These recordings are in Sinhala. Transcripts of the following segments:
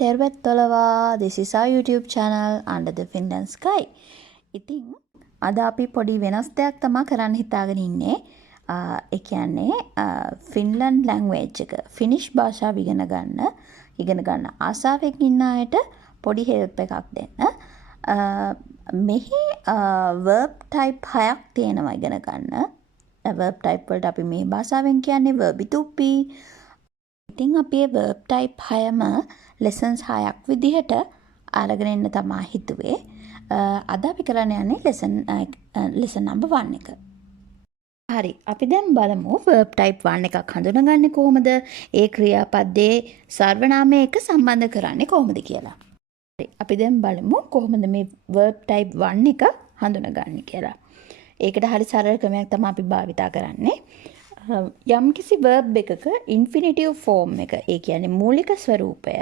tervetuloa. This is our YouTube channel under the Finland Sky. ඉතින් අද අපි පොඩි වෙනස් දෙයක් තමයි කරන්න හිතාගෙන ඉන්නේ. ඒ කියන්නේ ෆින්ලන්ඩ් ලැන්ග්වේජ් එක ෆිනිෂ් භාෂාව ඉගෙන ගන්න ආසාවෙන් ඉන්න අයට පොඩි හෙල්ප් එකක් දෙන්න. මෙහි verb type 6ක් තියෙනවා ඉගෙන ගන්න. verb type වලට අපි මේ භාෂාවෙන් කියන්නේ Verbityyppi. ඉතින් අපි මේ verb type 6ම lessons 6ක් විදිහට අරගෙන ඉන්න තමයි හිතුවේ. අද අපි කරන්න යන්නේ lesson number 1 එක. හරි. අපි දැන් බලමු verb type 1 එකක් හඳුනගන්නේ කොහොමද? ඒ ක්‍රියාපදයේ සර්වනාමය එක්ක සම්බන්ධ කරන්නේ කොහොමද කියලා. හරි. අපි දැන් බලමු කොහොමද මේ verb type 1 එක හඳුනගන්නේ කියලා. ඒකට හරි සරල ක්‍රමයක් තමයි අපි භාවිතා කරන්නේ. යම්කිසි verb එකක infinitive form එක, ඒ කියන්නේ මූලික ස්වරූපය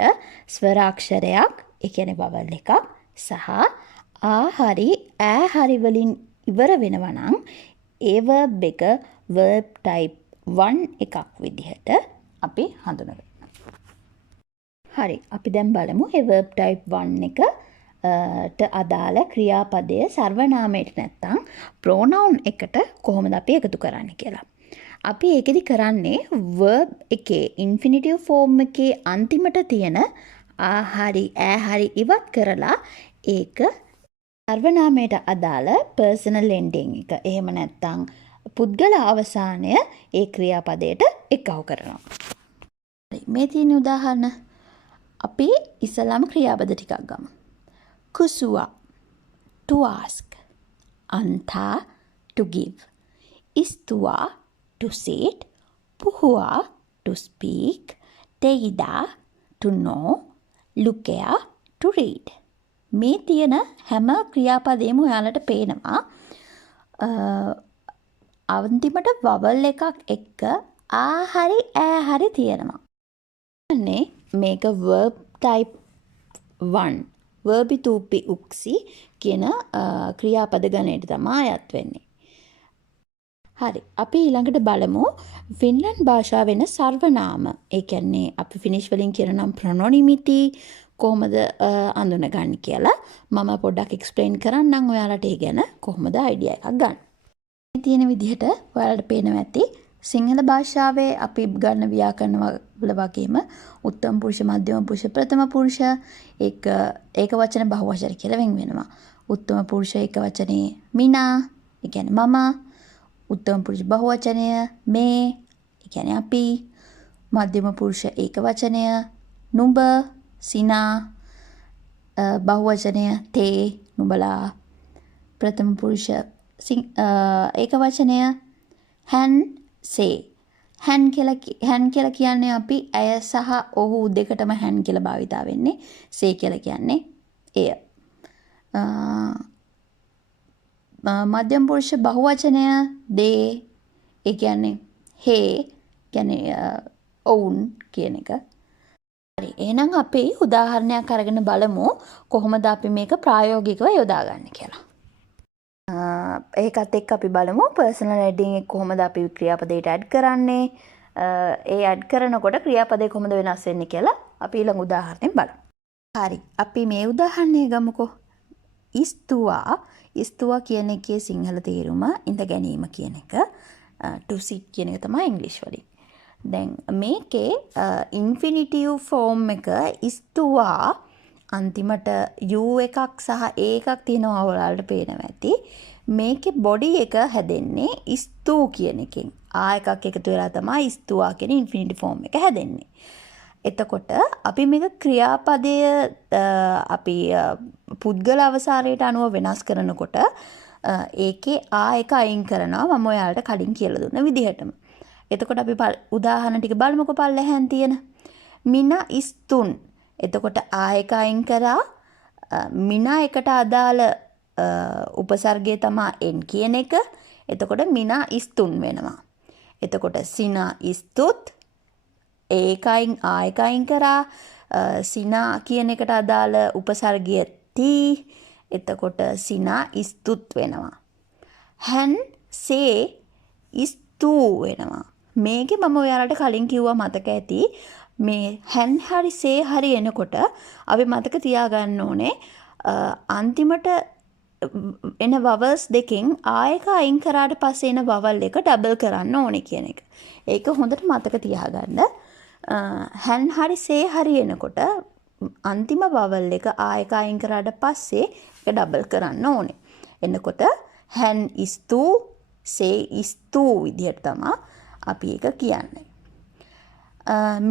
ස්වරාක්ෂරයක්, ඒ කියන්නේ vowel එකක් සහ ආ හරි ඈ හරි වලින් ඉවර වෙනවා නම් ඒ verb එක verb type 1 එකක් විදිහට අපි හඳුනගන්නවා. හරි, අපි දැන් බලමු මේ verb type 1 එකට අදාළ ක්‍රියාපදය සර්වනාමයට නැත්තම් pronoun එකට කොහොමද අපි එකතු කරන්නේ කියලා. අපි ඒකෙදි කරන්නේ verb එකේ infinitive form එකේ අන්තිමට තියෙන ආ හරි ඈ හරි ඉවත් කරලා ඒක සර්වනාමයට අදාළ personal ending එක. එහෙම නැත්තම් පුද්ගල අවසානය ඒ ක්‍රියාපදයට එකව කරනවා. මේ තියෙන උදාහරණ අපි ඉස්සලාම ක්‍රියාපද ටිකක් ගමු. kusua to ask, antaa to give, istua to sit, puhua to speak, teida to know, lukea to read. මේ තියෙන හැම ක්‍රියාපදේම ඔයාලට පේනවා අන්තිමට vowel එකක් එක්ක ආ හරි ඈ හරි තියෙනවා. මේක verb type 1 Verbityyppi uksi කියන ක්‍රියාපද ගණයට තමයි අයත් වෙන්නේ. හරි, අපි ඊළඟට බලමු ෆින්ලන්ඩ් භාෂාව වෙන සර්වනාම. ඒ කියන්නේ අපි ෆිනිෂ් වලින් කියන නම් ප්‍රොනොනිමිටි කොහොමද අඳුනගන්නේ කියලා මම පොඩ්ඩක් එක්ස්ප්ලেইন කරන්නම් ඔයාලට ඒ ගැන කොහොමද අයිඩියා එකක් ගන්න. මේ තියෙන විදිහට ඔයාලට පේනවා ඇති සිංහල භාෂාවේ අපි ගන්න ව්‍යාකරණ වල වගේම උත්තම පුරුෂ, මධ්‍යම පුරුෂ, ප්‍රථම පුරුෂ ඒක වචන බහුවචන කියලා වෙන් වෙනවා. උත්තම පුරුෂ ඒක වචනේ මිනා, ඒ කියන්නේ මම. උත්තම පුරුෂ බහුවචනය මේ, ඒ කියන්නේ අපි. මධ්‍යම පුරුෂ ඒක වචනය නුඹ, සිනා. බහුවචනය තේ, නුඹලා. ප්‍රථම පුරුෂ ඒක වචනය hän, සේ. hän කියලා කියන්නේ අපි ඇය සහ ඔහු දෙකටම hän කියලා භාවිතා වෙන්නේ. සේ කියලා කියන්නේ එය. මධ්‍යම පුරුෂ බහුවචනය they, ඒ කියන්නේ he, කියන්නේ ඔවුන් කියන එක. හරි, එහෙනම් අපි උදාහරණයක් අරගෙන බලමු කොහොමද අපි මේක ප්‍රායෝගිකව යොදාගන්නේ කියලා. ඒකත් එක්ක අපි බලමු personal heading එක කොහොමද අපි ක්‍රියාපදයට ඇඩ් කරන්නේ. ඒ ඇඩ් කරනකොට ක්‍රියාපදේ කොහොමද වෙනස් වෙන්නේ කියලා අපි ඊළඟ උදාහරණයෙන් බලමු. හරි, අපි මේ උදාහරණය ගමුකෝ. ඉස්තුවා කියන එකේ සිංහල තේරුම ඉඳ ගැනීම කියන එක. to sit කියන එක තමයි ඉංග්‍රීසි වලින්. දැන් මේකේ infinitive form එක ඉස්තුවා අන්තිමට u එකක් සහ a එකක් තියෙනවා ඔයාලට පේනවා ඇති. මේකේ body එක හැදෙන්නේ ඉස්තු කියන එකෙන්. ආ එකක් එකතු වෙලා තමයි ඉස්තුවා කියන infinitive form එක හැදෙන්නේ. එතකොට අපි මේක ක්‍රියාපදය අපි පුද්ගල අවසානයට අනුව වෙනස් කරනකොට ඒකේ ආ එක අයින් කරනවා මම ඔයාලට කලින් කියලා දුන්න විදිහටම. එතකොට අපි උදාහරණ ටික බලමුකෝ පල්ලෙහාන් තියෙන. මිනා ඉස්තුන්. එතකොට ආ එක අයින් කරා මිනා එකට අදාළ උපසර්ගය තමයි එන් කියන එක. එතකොට මිනා ඉස්තුන් වෙනවා. එතකොට සිනා ඉස්තුත් ඒකයින් ආ එක අයින් කරා සිනා කියන එකට අදාළ උපසර්ගය ති. එතකොට සිනා ඉස්තුත් වෙනවා. hän සේ ඉස්තු වෙනවා. මේකේ මම ඔයාලට කලින් කිව්වා මතක ඇති මේ hän හරි සේ හරි එනකොට අපි මතක තියාගන්න ඕනේ අන්තිමට එන vowels දෙකෙන් ආයක අයින් කරාට පස්සේ එන vowel එක ඩබල් කරන්න ඕනේ කියන එක. ඒක හොඳට මතක තියාගන්න. hän හරි සේ හරි එනකොට අන්තිම vowel එක ආයක අයින් කරාට පස්සේ ඒක ඩබල් කරන්න ඕනේ. එනකොට hän istu සේ istu විදිහට තමයි අපි ඒක කියන්නේ.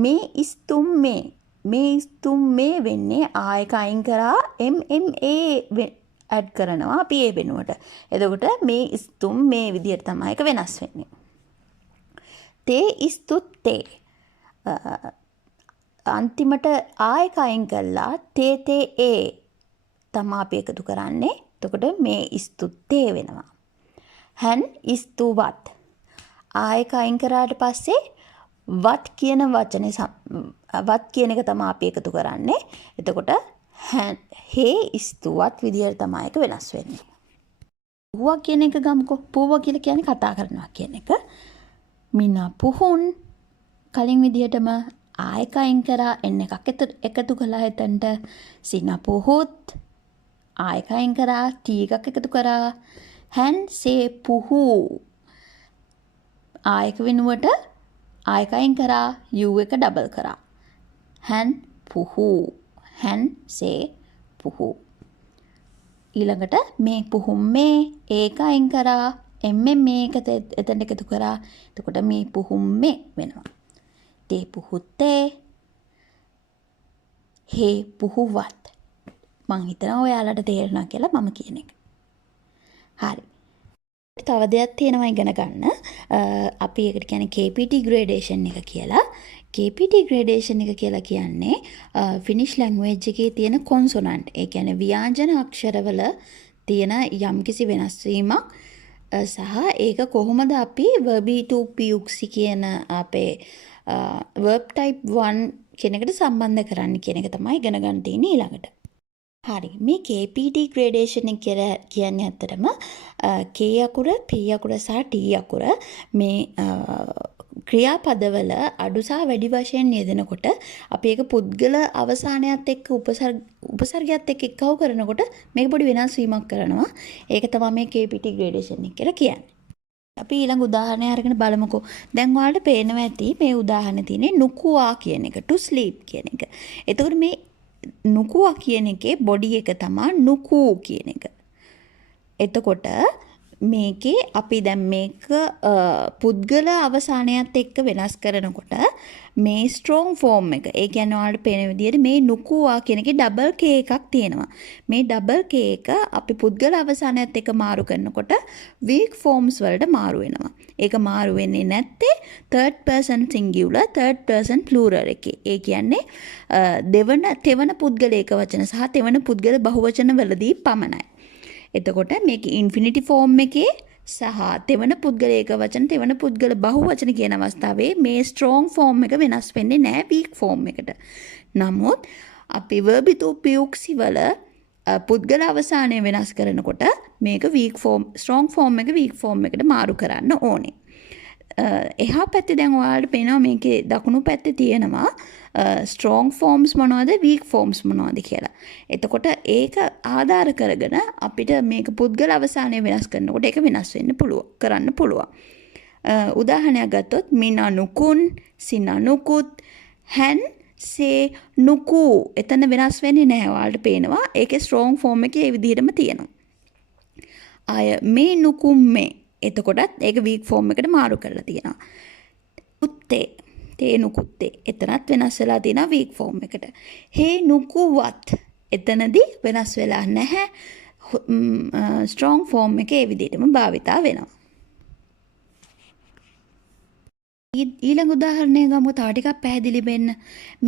මේ istumme මේ istumme වෙන්නේ ආයක අයින් කරා mma ඇඩ් කරනවා අපි ඒ වෙනුවට. එතකොට මේ istumme විදිහට තමයි ඒක වෙනස් වෙන්නේ. te istutte අන්තිමට ආයක අයින් කළා te te e තමයි අපි එකතු කරන්නේ. එතකොට මේ istutte වෙනවා. hän istuvat ආයක අයින් කරාට පස්සේ වත් කියන වචනේ වත් කියන එක තමයි අපි එකතු කරන්නේ. එතකොට he istuvat විදියට තමයි ඒක වෙනස් වෙන්නේ. පුවා කියන එක ගමුකෝ. පුවා කියලා කියන්නේ කතා කරනවා කියන එක. minä puhun කලින් විදියටම ආයක අයින් කරා එන්න එකක් එකතු කළා එතනට sinä puhut ආයක අයින් කරා t එකක් එකතු කරා hän se puhuu ආයක වෙනුවට ආයක අයින් කරා u එක ඩබල් කරා hän puhuu hän se puhuu ඊළඟට මේ puhumme ඒක අයින් කරා මේක එතනට එකතු කරා එතකොට මේ puhumme වෙනවා te puhutte he puhuvat මං හිතනවා ඔයාලට තේරෙනවා කියලා මම කියන එක. හරි. තව දෙයක් තියෙනවා ඉගෙන ගන්න. අපි ඒකට කියන්නේ KPT gradation එක කියලා. KPT gradation එක කියලා කියන්නේ Finnish language එකේ තියෙන consonant. ඒ කියන්නේ ව්‍යාජන අක්ෂරවල තියෙන යම්කිසි වෙනස් වීමක් සහ ඒක කොහොමද අපි Verbityyppi කියන අපේ verb type 1 කියන එකට සම්බන්ධ කරන්න කියන එක තමයි ඉගෙන ගන්න තියෙන්නේ ඊළඟට. හරි. මේ KPT gradation එක කියන්නේ ඇත්තටම K අකුර, P අකුර සහ T අකුර මේ ක්‍රියාපදවල අඩු සහ වැඩි වශයෙන් යෙදෙනකොට අපි ඒක පුද්ගල අවසානයත් එක්ක උපසර්ගයත් එක්ක එක්කව කරනකොට මේක පොඩි වෙනස් වීමක් කරනවා. ඒක තමයි මේ KPT gradation එක කියලා කියන්නේ. අපි ඊළඟ උදාහරණය අරගෙන බලමුකෝ. දැන් ඔයාලට පේනවා ඇති මේ උදාහරණේ තියෙන්නේ නුකුවා කියන එක, to sleep කියන එක. එතකොට මේ නුකුවා කියන එකේ බොඩි එක තමයි නුකූ කියන එක. එතකොට මේකේ අපි දැන් මේක පුද්ගල අවසානයත් එක්ක වෙනස් කරනකොට මේ strong form එක. ඒ කියන්නේ ඔයාලට පේන විදිහට මේ නුකුවා කියන එකේ double k එකක් තියෙනවා. මේ double k එක අපි පුද්ගල අවසානයත් එක්ක මාරු කරනකොට weak forms වලට මාරු වෙනවා. ඒක මාරු වෙන්නේ නැත්තේ third person singular, third person plural එකේ. ඒ කියන්නේ තෙවන පුද්ගල ඒකවචන සහ තෙවන පුද්ගල බහුවචන වලදී පමණයි. එතකොට මේක ඉන්ෆිනිටි ෆෝම් එකේ සහ තෙවන පුද්ගල ඒකවචන තෙවන පුද්ගල බහුවචන කියන අවස්ථාවේ මේ ස්ට්‍රෝං ෆෝම් එක වෙනස් වෙන්නේ නැහැ වීක් ෆෝම් එකට. නමුත් අපි Verbityyppi වල පුද්ගල අවසානය වෙනස් කරනකොට මේක වීක් ෆෝම් ස්ට්‍රෝං ෆෝම් එක වීක් ෆෝම් එකට මාරු කරන්න ඕනේ. එහා පැත්තේ දැන් ඔයාලට පේනවා මේකේ දකුණු පැත්තේ තියෙනවා strong forms මොනවද weak forms මොනවද කියලා. එතකොට ඒක ආධාර කරගෙන අපිට මේක පුද්ගල අවසානය වෙනස් කරනකොට ඒක වෙනස් වෙන්න කරන්න පුළුවන්. උදාහරණයක් ගත්තොත් minä nukun, sinä nukut, hän se nukuu. එතන වෙනස් වෙන්නේ නැහැ. ඔයාලට පේනවා ඒකේ strong form එකේ ඒ විදිහටම තියෙනවා. අය මේ nukumme එතකොටත් ඒක weak form එකට මාරු කරලා තියෙනවා. උත්තේ තේ නුකුත්තේ එතනත් වෙනස් වෙලා තියෙනවා weak form එකට. හේ නුකුවත් එතනදී වෙනස් වෙලා නැහැ. strong form එකේ ඒ විදිහටම භාවිතා වෙනවා. ඊළඟ උදාහරණය ගමු තව ටිකක් පැහැදිලි වෙන්න.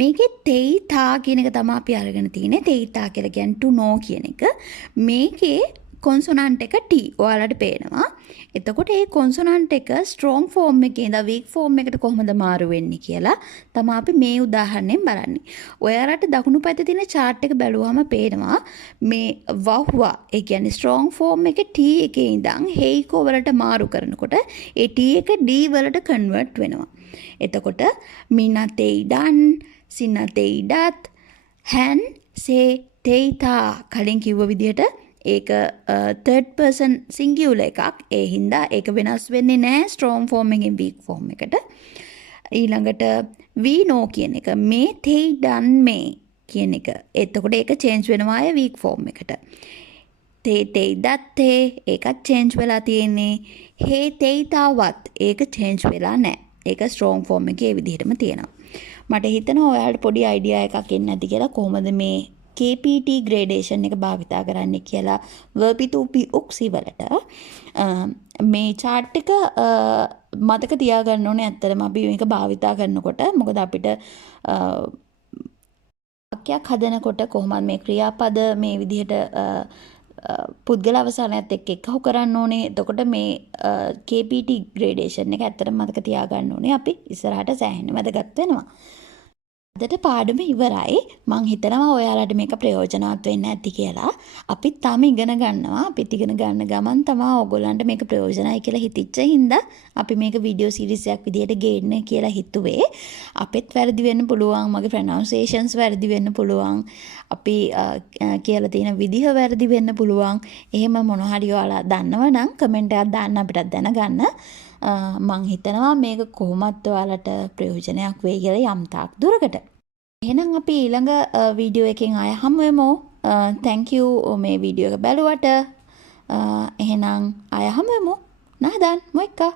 මේකේ තෙයිතා කියන එක තමයි අපි අරගෙන තියෙන්නේ. තෙයිතා කියලා කියන්නේ to know කියන එක. මේකේ කොන්සොනන්ට් එක T ඔයාලට පේනවා. එතකොට මේ කොන්සොනන්ට් එක ස්ට්‍රෝං ෆෝම් එකේ ඉඳලා වීක් ෆෝම් එකට කොහොමද මාරු වෙන්නේ කියලා තමයි අපි මේ උදාහරණයෙන් බලන්නේ. ඔයාලට දකුණු පැත්තේ තියෙන chart එක බැලුවම පේනවා මේ වහුවා ඒ කියන්නේ ස්ට්‍රෝං ෆෝම් එකේ T එකේ ඉඳන් හේයිකෝ වලට මාරු කරනකොට ඒ T එක D වලට කන්වර්ට් වෙනවා. එතකොට මිනතෙයිඩන් සිනතෙයිඩත් hän සේ තෙයිතා කලින් කිව්ව විදිහට ඒක third person singular එකක්. ඒ හින්දා ඒක වෙනස් වෙන්නේ නැහැ strong form එකෙන් weak form එකට. ඊළඟට we know කියන එක මේ they done මේ කියන එක. එතකොට ඒක change වෙනවා අය weak form එකට. they that ඒකත් change වෙලා තියෙන්නේ. he they තාවත් ඒක change වෙලා නැහැ. ඒක strong form එකේ ඒ විදිහටම තියෙනවා. මට හිතෙනවා ඔයාලට පොඩි idea එකක් එන්න ඇති කියලා කොහොමද මේ KPT gradation එක භාවිතා කරන්න කියලා Verbityyppi උක්සි වලට මේ chart එක මතක තියාගන්න ඕනේ. ඇත්තටම අපි මේක භාවිතා කරනකොට මොකද අපිට වාක්‍යයක් හදනකොට කොහොමද මේ ක්‍රියාපද මේ විදිහට පුද්ගල අවසානයත් එක්ක එකහු කරන්න ඕනේ. එතකොට මේ KPT gradation එක ඇත්තටම මතක තියාගන්න ඕනේ. අපි ඉස්සරහට සෑහෙන වැදගත් වෙනවා. අදට පාඩම ඉවරයි. මං හිතනවා ඔයාලට මේක ප්‍රයෝජනවත් වෙන්න ඇති කියලා. අපිත් තාම ඉගෙන ගන්නවා. අපිත් ඉගෙන ගන්න ගමන් තමයි ඕගොල්ලන්ට මේක ප්‍රයෝජනයි කියලා හිතිච්ච හින්දා අපි මේක වීඩියෝ සීරීස් එකක් විදිහට ගේන්න කියලා හිතුවේ. අපිත් වැරදි වෙන්න පුළුවන්. මගේ ප්‍රොනවුන්සියේෂන්ස් වැරදි වෙන්න පුළුවන්. අපි කියලා තියෙන විදිහ වැරදි වෙන්න පුළුවන්. එහෙම මොන හරි ඔයාලා දන්නවනම් කමෙන්ට් එකක් දාන්න අපිට දැනගන්න. මං හිතනවා මේක කොහොමත් ඔයාලට ප්‍රයෝජනයක් වෙයි කියලා යම් තාක් දුරකට. එහෙනම් අපි ඊළඟ වීඩියෝ එකෙන් ආය හමු වෙමු. thank you මේ වීඩියෝ එක බැලුවට. එහෙනම් ආය හමු වෙමු. නහදන් මොයික්කා